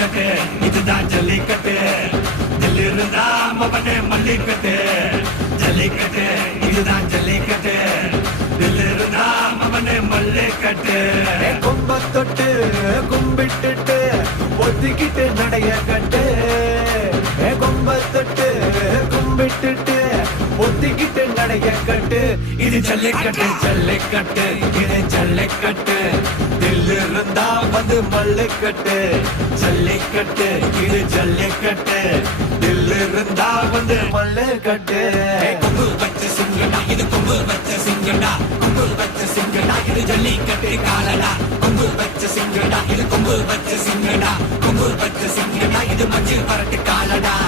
ஜல்லிக்கட்டு இதுதான் ஜல்லிக்கட்டு. ஜல்லிருந்தா மபனே மல்லிக்கட்டு. ஜல்லிக்கட்டு இதுதான் ஜல்லிக்கட்டு. ஜல்லிருந்தா மபனே மல்லிக்கட்டு. கும்ப தொட்டு கும்பிட்டுட்டு ஒத்திக்கிட்டு நடைய கட்டு கும்ப தொட்டு கும்பிட்டுட்டு ஒத்திக்கிட்டு நடைய கட்டு இது ஜல்லிக்கட்டு ஜல்லிக்கட்டு இது ஜல்லிக்கட்டு. தில்லு வந்து மல்லுக்கட்டு ஜல்லிக்கட்டு இது ஜல்லிக்கட்டு. தில்லு இருந்தா வந்து மல்லுக்கட்டு. கொம்பு வச்ச சிங்கடா இது கொம்பு வச்ச சிங்கடா. கொம்பு வச்ச சிங்கடா இது ஜல்லிக்கட்டு காலடா. கொம்பு வச்ச சிங்கடா இது கொம்பு வச்ச சிங்கடா. கொம்பு வச்ச சிங்கடா இது மஞ்சள் வரட்டு காலடா.